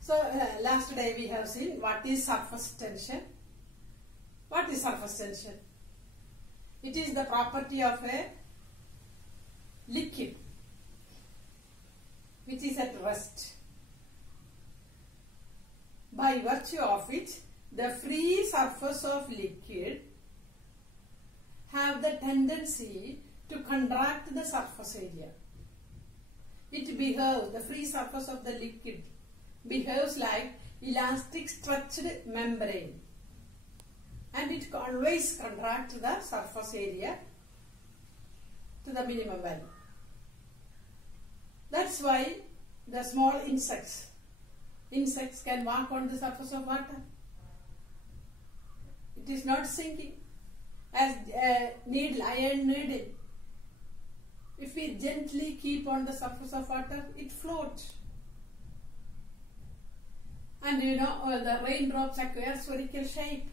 So last day we have seen what is surface tension. What is surface tension? It is the property of a liquid which is at rest. By virtue of which the free surface of liquid have the tendency to contract the surface area. It behaves, the free surface of the liquid behaves like elastic stretched membrane, and it always contracts the surface area to the minimum value. That's why the small insects can walk on the surface of water. It is not sinking as a needle, iron needle. If we gently keep on the surface of water, it floats. And the raindrops acquire spherical shape.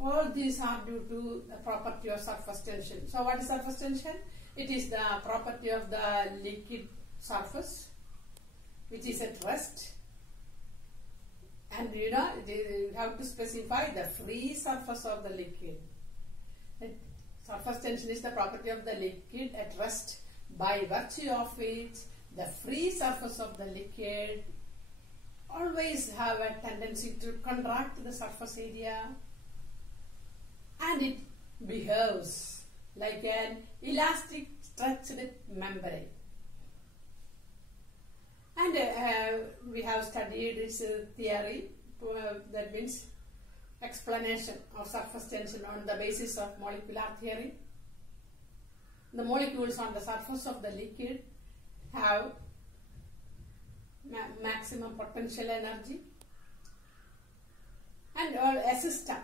All these are due to the property of surface tension. So what is surface tension? It is the property of the liquid surface which is at rest. And you have to specify the free surface of the liquid. Surface tension is the property of the liquid at rest, by virtue of which the free surface of the liquid always have a tendency to contract the surface area, and it behaves like an elastic stretched membrane. And we have studied its theory, that means explanation of surface tension on the basis of molecular theory. The molecules on the surface of the liquid have maximum potential energy, and a system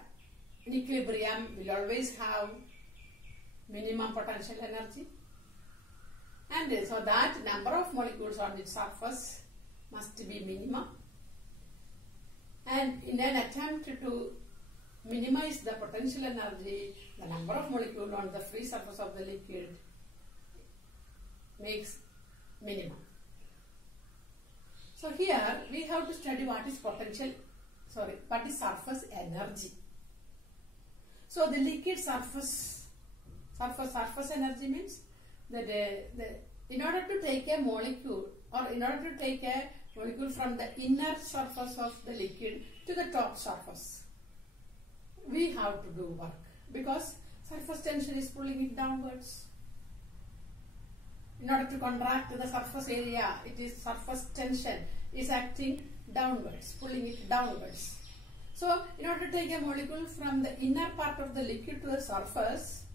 in equilibrium will always have minimum potential energy, and so that number of molecules on its surface must be minimum. And in an attempt to minimize the potential energy, the number of molecules on the free surface of the liquid makes minimum. So here we have to study what is surface energy. So the liquid surface energy means that in order to take a molecule, or in order to take a molecule from the inner surface of the liquid to the top surface, we have to do work, because surface tension is pulling it downwards. In order to contract the surface area, it is surface tension is acting downwards, pulling it downwards. So in order to take a molecule from the inner part of the liquid to the surface,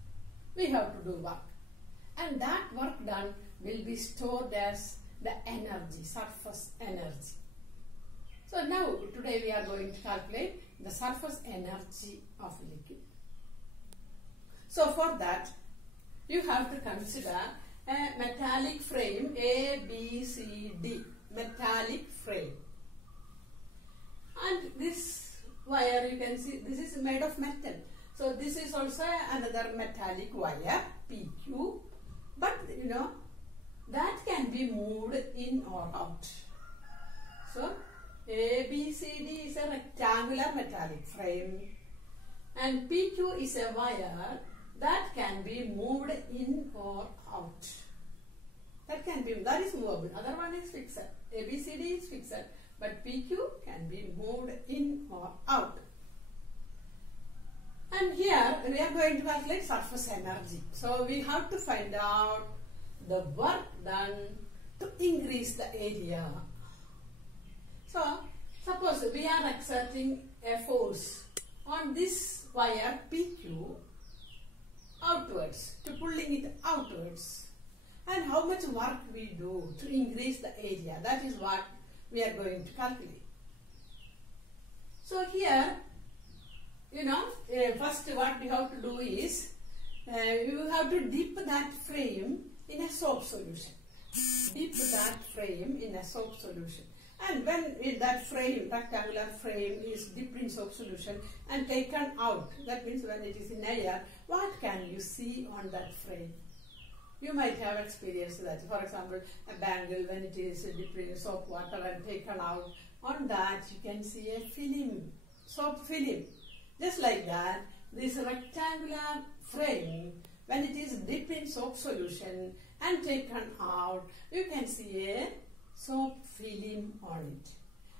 we have to do work, and that work done will be stored as the energy, surface energy. So now today we are going to calculate the surface energy of liquid. So for that you have to consider a metallic frame A, B, C, D, metallic frame. And this wire, you can see this is made of metal. So this is also another metallic wire PQ, but that can be moved in or out. So ABCD is a rectangular metallic frame, and PQ is a wire that can be moved in or out. That is movable. Other one is fixed. ABCD is fixed, but PQ can be moved in or out. And here we are going to calculate surface energy. So we have to find out the work done to increase the area. So suppose we are exerting a force on this wire PQ outwards, to pulling it outwards, and how much work we do to increase the area, that is what we are going to calculate. So here first what we have to do is you have to dip that frame in a soap solution. Dip that frame in a soap solution. And when that frame, rectangular frame, is dipped in soap solution and taken out, that means when it is in air, what can you see on that frame? You might have experienced that. For example, a bangle, when it is dipped in soap water and taken out, on that you can see a film, soap film. Just like that, this rectangular frame, when it is dipped in soap solution and taken out, you can see a soap film on it.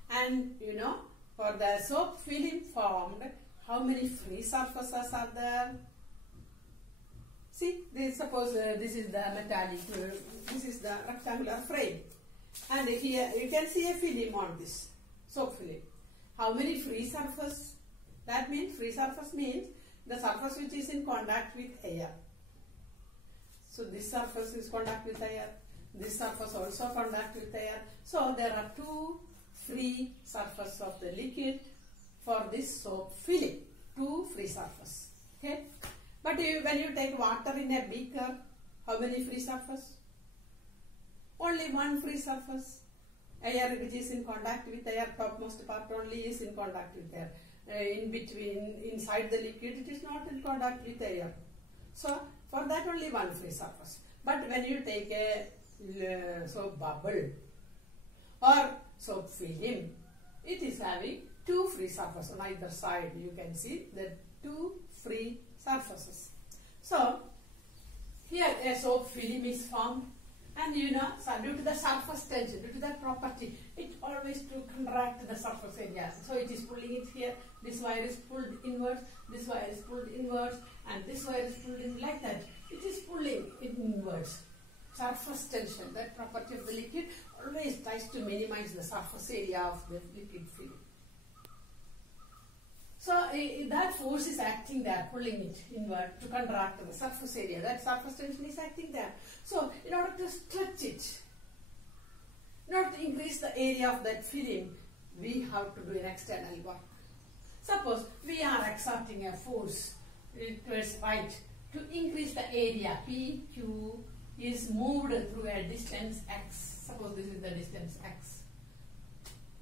And you know, for the soap film formed, how many free surfaces are there? See, suppose this is the metallic, this is the rectangular frame. And here you can see a film on this, soap film. How many free surface? That means, free surface means the surface which is in contact with air. So this surface is contact with air. This surface also contact with air. So there are two free surface of the liquid for this soap film. Two free surface. Okay. But when you take water in a beaker, how many free surface? Only one free surface. Air which is in contact with air, topmost part only is in contact with air. In between, inside the liquid, it is not in contact with air. So, for that only one free surface. But when you take a soap bubble or soap film, it is having two free surfaces on either side. You can see the two free surfaces. So, here a soap film is formed, and you know, so due to the surface tension, due to that property, it always to contract the surface area. So it is pulling it here, this wire is pulled inwards, this wire is pulled inwards, and this wire is pulled in like that. It is pulling it inwards. Surface tension, that property of the liquid, always tries to minimize the surface area of the liquid film. So that force is acting there, pulling it inward to contract the surface area. That surface tension is acting there. So in order to stretch it, in order to increase the area of that film, we have to do an external work. Suppose we are exerting a force towards right to increase the area. PQ is moved through a distance x. Suppose this is the distance x.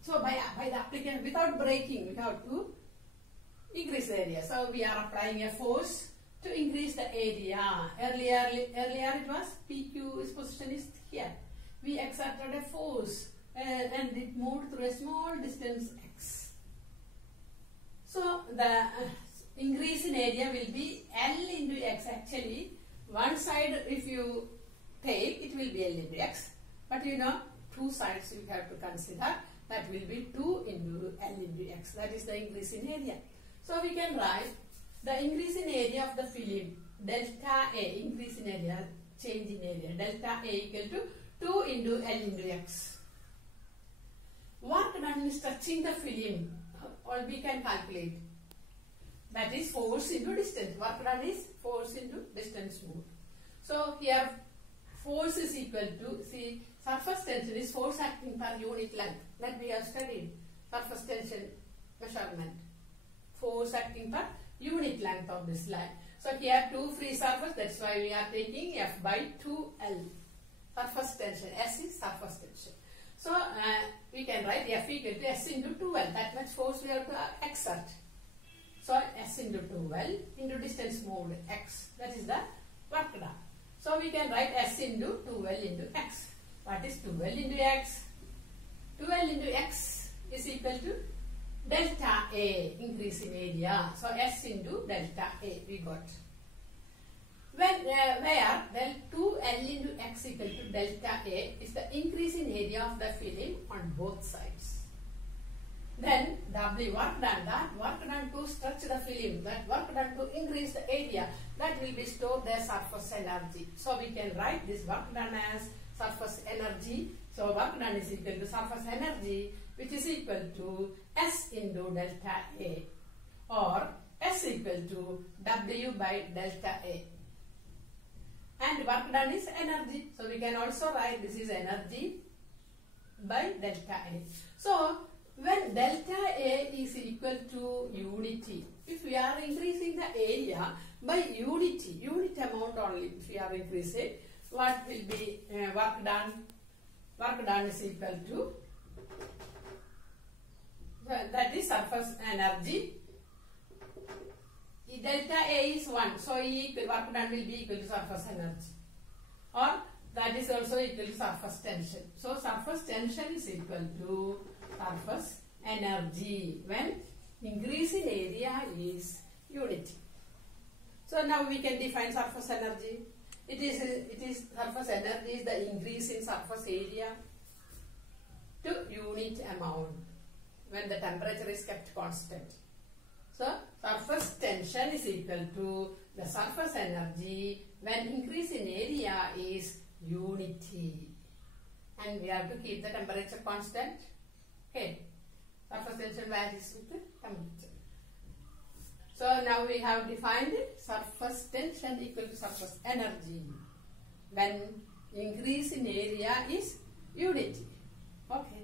So by the application, without breaking, we have to increase the area. So we are applying a force to increase the area. Earlier it was PQ's position is here. We exerted a force and it moved through a small distance x. So the increase in area will be L into x. Actually, one side if you take, it will be L into x. But you know, two sides you have to consider. That will be 2 into L into x. That is the increase in area. So we can write the increase in area of the film, delta A, increase in area, change in area, delta A equal to 2 into L into x. Work done in stretching the film, or we can calculate. That is force into distance. Work done is force into distance moved. So here force is equal to, see, surface tension is force acting per unit length. That we have studied. Surface tension measurement. Force acting per unit length of this line. So here two free surface, that's why we are taking F by 2L. Surface tension, S is surface tension. So we can write F equal to S into 2L. That much force we have to exert. So S into 2L into distance moved x. That is the work done. So we can write S into 2L into x. What is 2L into x? 2L into x is equal to delta A, increase in area. So S into delta A we got. When where del 2L into x equal to delta A is the increase in area of the film on both sides. Then W work done, that work done to stretch the film, that work done to increase the area, that will be stored the surface energy. So we can write this work done as surface energy. So work done is equal to surface energy, which is equal to S into delta A, or S equal to W by delta A. And work done is energy. So we can also write this is energy by delta A. So when delta A is equal to unity, if we are increasing the area by unit amount only, if we are increasing, what will be work done? Work done is equal to, that is surface energy. Delta A is 1, so work done will be equal to surface energy. or that is also equal to surface tension. So surface tension is equal to surface energy when increase in area is unity. So now we can define surface energy. It is surface energy is the increase in surface area to unit amount when the temperature is kept constant. So surface tension is equal to the surface energy when increase in area is unity, and we have to keep the temperature constant. Okay, surface tension varies with the temperature. So now we have defined surface tension equal to surface energy when increase in area is unity. Okay.